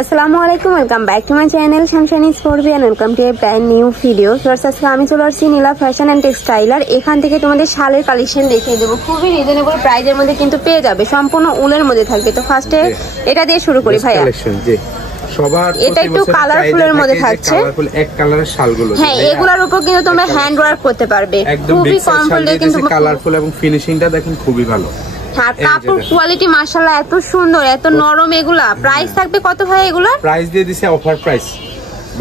আসসালামু আলাইকুম, welcome back to my channel Shamshani sports and welcome to a brand new video. First আজকে আমি চলে আসছি নীলা ফ্যাশন এন্ড টেক্সটাইল। আর এখান থেকে তোমাদের শালের কালেকশন দেখিয়ে দেবো, খুবই রিজনেবল প্রাইজের মধ্যে কিন্তু পেয়ে যাবে, সম্পূর্ণ উলের মধ্যে থাকবে। তো ফার্স্টে এটা দিয়ে শুরু করি ভাইয়া। সবার এটা একটু কালারফুলের মধ্যে থাকছে, এক কালারের শালগুলো। হ্যাঁ, এগুলোর উপর কিন্তু তোমরা হ্যান্ড ওয়ার্ক করতে পারবে, খুবই কমফোর্টেবল, কিন্তু কালারফুল এবং ফিনিশিংটা দেখেন খুবই ভালো। আর কাপড় কোয়ালিটি মাশাআল্লাহ এত সুন্দর, এত নরম। এগুলা প্রাইস থাকবে কত ভাই? এগুলা প্রাইস দিয়ে দিছে অফার প্রাইস,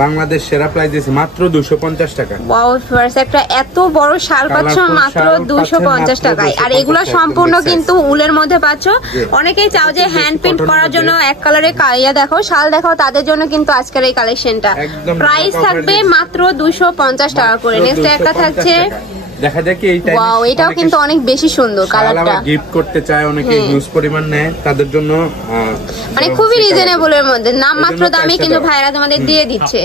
বাংলাদেশ সেরা প্রাইস দিয়েছে মাত্র 250 টাকা। ওয়াও, ফার্স্ট একটা এত বড় শাল পাচ্ছ মাত্র 250 টাকায়। আর এগুলা সম্পূর্ণ কিন্তু উলের মধ্যে পাচ্ছ। অনেকেই চাও যে হ্যান্ড প্রিন্ট করার জন্য এক কালারে কালিয়া দেখো, শাল দেখো, তাদের জন্য কিন্তু আজকের এই কালেকশনটা। প্রাইস থাকবে মাত্র 250 টাকা করে। নেক্সট একটা থাকছে, দেখা যায় কি এই টাইমে ওয়াও, এটাও কিন্তু অনেক বেশি সুন্দর কালারটা। গিফট করতে চায় অনেকে, হিউজ পরিমাণ নেয়, তাদের জন্য মানে খুবই রিজনেবলের মধ্যে, নাম মাত্র দামে কিন্তু ভাইরা তোমাদের দিয়ে দিচ্ছে,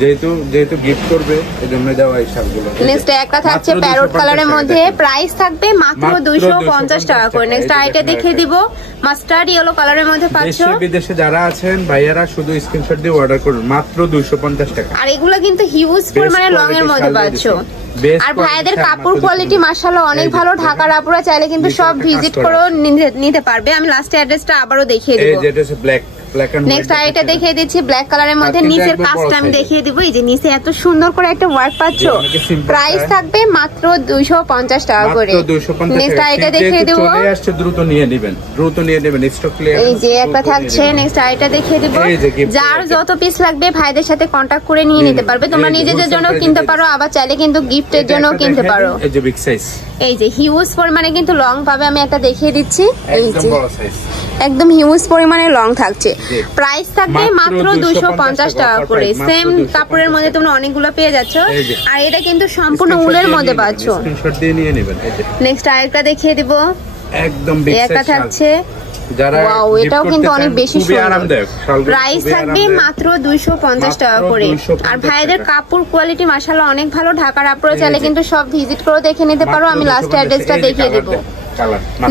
যেহেতু গিফট করবে এজন্য দেওয়া এই শালগুলো। নেক্সট একটা থাকছে প্যারট কালারের মধ্যে, প্রাইস থাকবে মাত্র 250 টাকা করে। নেক্সট আইটা দেখিয়ে দিব, মাস্টার্ড ইয়েলো কালারের মধ্যে পাচ্ছ। দেশে বিদেশে যারা আছেন ভাইয়ারা শুধু স্ক্রিনশট দিয়ে অর্ডার করুন, মাত্র 250 টাকা। আর এগুলো কিন্তু হিউজ পরিমাণে লং এর মধ্যে পাচ্ছ। আর ভাইয়াদের কাপড় কোয়ালিটি মাশাআল্লাহ অনেক ভালো। ঢাকার আপুরা চাইলে কিন্তু সব ভিজিট করে নিতে পারবে। আমি লাস্টে অ্যাড্রেসটা আবারও দেখিয়ে দেব। এই যেটা হচ্ছে ব্ল্যাক এন্ড নেক্সট আইটা দেখিয়ে দিচ্ছি ব্ল্যাক কালারের মধ্যে, নিচের কাজটা আমি দেখিয়ে দিব। এই যে নিচে এত সুন্দর করে একটা ওয়ার্ক পাচ্ছ। প্রাইস থাকবে মাত্র 250 টাকা করে। নেক্সট আইটা দেখিয়ে দেব, চলে আসছে, দ্রুত নিয়ে নেবেন স্টক ক্লিয়ার। এই যে একটা থাকছে, নেক্সট আইটা দেখিয়ে দিব। যার যত পিস লাগবে ভাইদের সাথে কন্টাক্ট করে নিয়ে নিতে পারবে। তোমরা নিজেদের জন্য কিনতে পারো, আবার চাইলে কিন্তু গিফটের জন্য কিনতে পারো। এই যে বিগ সাইজ, এই যে হিউজ পরিমাণে কিন্তু লং পাবে। আমি একটা দেখিয়ে দিচ্ছি, এই যে বড় সাইজ, একদম হিউজ পরিমাণে লং থাকছে। প্রাইস থাকবে মাত্র 250 টাকা করে। সেম কাপড়ের মধ্যে তোমরা অনেকগুলো পেয়ে যাচ্ছ। আর এটা কিন্তু সম্পূর্ণ উলের মধ্যে পাচ্ছ। স্ক্রিনশট দিয়ে নিয়ে নেবেন। নেক্সট আরেকটা দেখিয়ে দিব, একদম বিগ সাইজ একটা থাকছে। ওয়াও, এটাও কিন্তু অনেক বেশি সুন্দর। প্রাইস থাকবে মাত্র 250 টাকা করে। আর ভাইদের কাপড় কোয়ালিটি মাশাআল্লাহ অনেক ভালো। ঢাকার আপুরা চাইলে কিন্তু সব ভিজিট করে দেখে নিতে পারো। আমি লাস্ট অ্যাড্রেসটা দেখিয়ে দেব।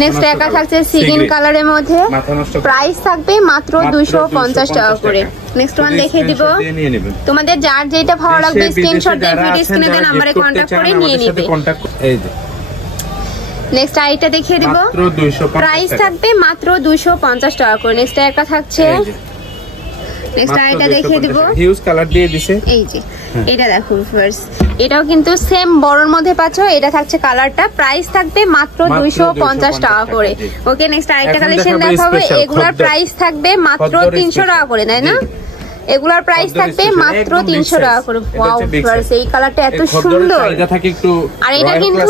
নেক্সট একটা থাকছে সিগিন কালারের মধ্যে, প্রাইস থাকবে মাত্র 250 টাকা করে। নেক্সট ওয়ান দেখিয়ে দিব। তোমাদের যার যেটা ভালো লাগবে স্ক্রিনশট দিয়ে ভিডিও স্ক্রিনে দেন নম্বরে কন্টাক্ট করে নিয়ে নেবে। এই যে নেক্সট আইটা দেখিয়ে দিব, প্রাইস থাকবে মাত্র 250 টাকা করে। নেক্সট একটা থাকছে, নেক্সট আইটা দেখিয়ে দিব, হিউজ কালার দিয়ে দিছে। এই যে এটা দেখো ফার্স্ট, এটাও কিন্তু সেম বড়র মধ্যে পাচ্ছ। এটা থাকছে কালারটা, প্রাইস থাকবে মাত্র 250 টাকা করে। ওকে, নেক্সট আইটা কালেকশন দেখাবো। এগুলার প্রাইস থাকবে মাত্র 300 টাকা করে, তাই না? এগুলার প্রাইস থাকবে মাত্র 300 টাকা করে। ওয়াও ফার্স্ট, এই কালারটা এত সুন্দর। আর এটা কিন্তু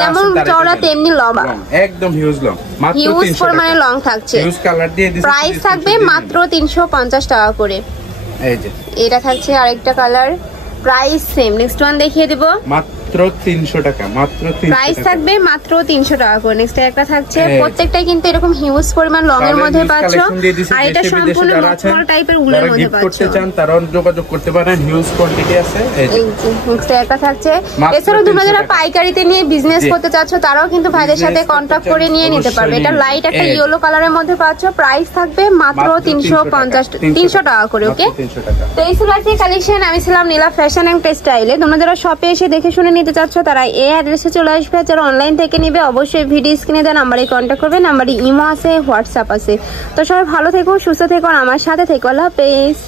যেমন চওড়া তেমনি লম্বা, একদম হিউজ লং, মাত্র 300 পরিমাণে লং থাকছে। হিউজ কালার দিয়ে দিছে, প্রাইস থাকবে মাত্র 350 টাকা করে। এই যে এটা থাকছে আরেকটা colour, price same. Next one দেখিয়ে দিব, মাত্র 300 টাকা, মাত্র 300 প্রাইস থাকবে মাত্র 300 টাকা করে। নেক্সট একটা থাকছে, প্রত্যেকটাই কিন্তু এরকম হিউজ পরিমাণ লং এর মধ্যে পাচ্ছ। আর এটা সম্পূর্ণ মখমল টাইপের উলের মধ্যে পাচ্ছ। চান তারা যোগাযোগ করতে পারেন, হিউজ কোয়ান্টিটি আছে। এই যে নেক্সট একটা থাকছে। এছাড়াও তোমরা যারা পাইকারিতে নিয়ে বিজনেস করতে চাচ্ছ তারাও কিন্তু ভাইদের সাথে কন্টাক্ট করে নিয়ে নিতে পারবে। এটা লাইট একটা ইয়েলো কালারের মধ্যে পাচ্ছ। প্রাইস থাকবে মাত্র 300 টাকা করে। ওকে, তো এই ছিল আজকে কালেকশন। আমি ছিলাম নীলা ফ্যাশন এন্ড টেক্সটাইলে। তোমরা যারা শপে এসে দেখে শুনে নিতে চাচ্ছ তারা এই অ্যাড্রেসে চলে আসবে। যারা অনলাইন থেকে নিবে অবশ্যই ভিডিও স্ক্রিনে দেওয়া নাম্বারে কন্ট্যাক্ট করবে। নাম্বারে ইমো আছে, হোয়াটসঅ্যাপ আছে। তো সবাই ভালো থেকো, সুস্থ থেকো, আর আমার সাথে থেকো। আল্লাহ হাফেজ।